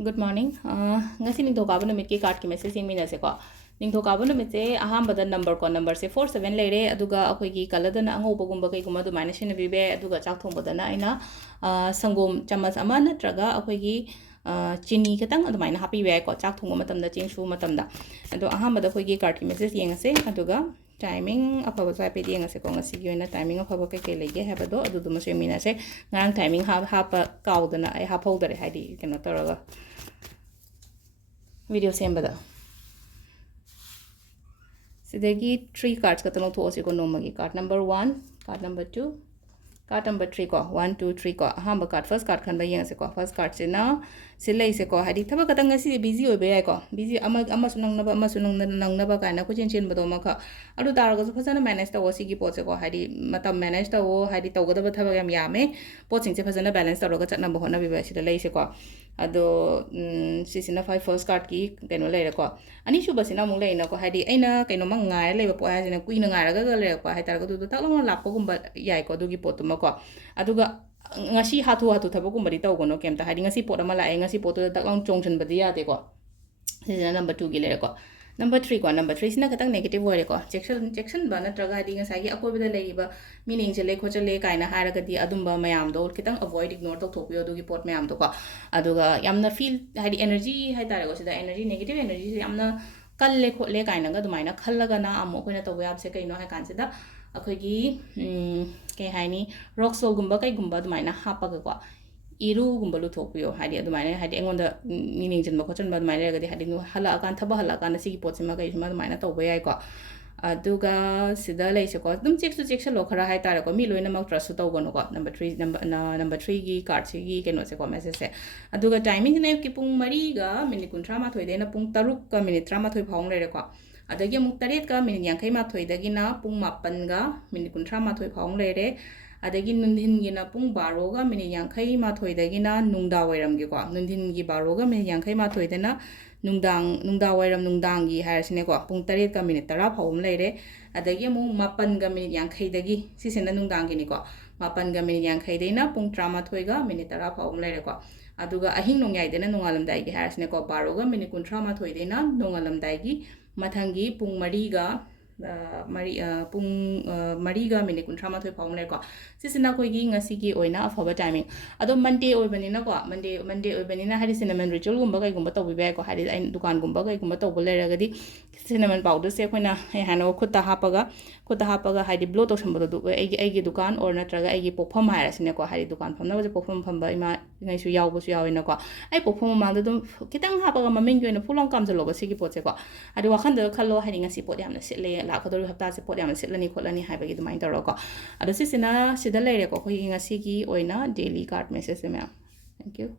Good morning. Ngasi ningthokaba numit ki card ki message yengminase ko. Ningthokaba numit se ahambada number se 47 leire aduga akhoi gi kalada na angobagumba kai guma du minus in bibe aduga chak thongbada na aina sangom chamas ama natraga akhoi gi chini katang adu maina happy be ko chak thongba matamda chingsu matamda ado ahambada khoi gi card ki message yengase aduga timing afaba sai pe yengase ko ngasi gi oina timing afaba kai kai lege habado adu du mase mina se ngang timing ha pa kaudana ai ha pholdare haidi keno taraga video sembada sidagi 3 cards ka tano thosi ko nomagi card number 1 card number 2 card number 3 ko 1 2 3 ko hamba card first card khan ba yang se ko first card se na silai se ko hadi thaba ka tanga si busy obe ai ko busy ama sunang na ba kana ko chen bado ma kha adu tar ga phasana manage ta osi gi pot se ko hadi matam manage ta o hadi to ga da thaba yam yame pot sing se phasana balance ta ro ga chatna ba hona bi ba si da lai se ko ado sisina 5 first card ki keno lai ra ko ani shuba sina mung lai na ko hadi aina keno mang ngai lai ba po ha sina kui na ngai ra ga lai ko hai tar ga du ta long la ko gumba yai ko du gi pot ma ko aduga ngasi hatu thaba gumba di taw ko no kem ta hadi ngasi pot ama la ai ngasi pot da tak long chong chen ba di ya de ko sisina number 2 gi lai ko number 3 ko number 3 sina katang negative word ko section ba na traga di ngasa gi akoi bida lai ba meaning je le kho chale kaina hara ga di adumba mayam do kitang avoid ignore to thopio do gi pot mayam do ko aduga yamna feel hadi energy hai tare ko sida energy negative energy yamna kalle khotle kaina ga dumaina khallaga na amo koina to yab se kaino ha kan sida akoi gi ke haini rock salt gumba kai gumba dumaina hapa ga ko iru gumba lu thopio hadi adumaina hadi engonda meaning jen ba khochan ba dumaina ga di hadi nu hala kan thaba hala kan sigi pot sima kai sima dumaina to ba yai ko aduga sida lai se ko dum check se lo khara hai tare ko mi loina mak trust to gono ko number 3 gi card se gi keno se ko message se aduga timing ne ki pung mari ga minute 13 ma thoi de na pung 3 ka minute 13 ma thoi phawng le re ko adagi amuk 3 ka minute 50 ma thoi dagi na pung 9 ga minute 13 ma thoi phawng le re adagi nundhin gi na pung 12 ga minute 50 ma thoi dagi na nungda wairam gi ko nundhin gi 12 ga minute 50 ma thoi de na nungda wairam nungdang gi har sine ko pung 3 ka minute 10 phawum le re adagi amuk 9 ga minute 50 dagi sisena nungdang gi ni ko 9 ga minute 50 de na pung 13 thoi ga minute 10 phawum le re ko aduga ahing nongyai de na nongalam dai gi har sine ko 12 ga minute 13 ma thoi de na nongalam dai gi mathangi pung 3 ga pung 3 ga minute 13 ma thoi phawum le ko sisina koi gi ngasi gi oina afaba timing ado monday oi bani na ko monday oi bani na hari cinnamon ritual gumba kai gumba to bi ba ko hari ai dukan gumba kai gumba to bole ra ga di cinnamon powder se koina ai hano khutta hapaga hari blow to sambado du ai gi dukan or na traga ai gi pokpham ha sine ko hari dukan pham na je pokpham pham ba ima ngai su yaw bu su yaw ina ko ai pokpham ma da dum kitang hapaga maming gi na fulong kam jalo ba se gi pot se ko adi wakhan da khallo hari ngasi pot yamna sitle la khodor hapta se pot yamna sitlani kholani ha ba gi dumai taro ko ado sisina sida leire ko khoi ngasi gi oina daily card message me thank you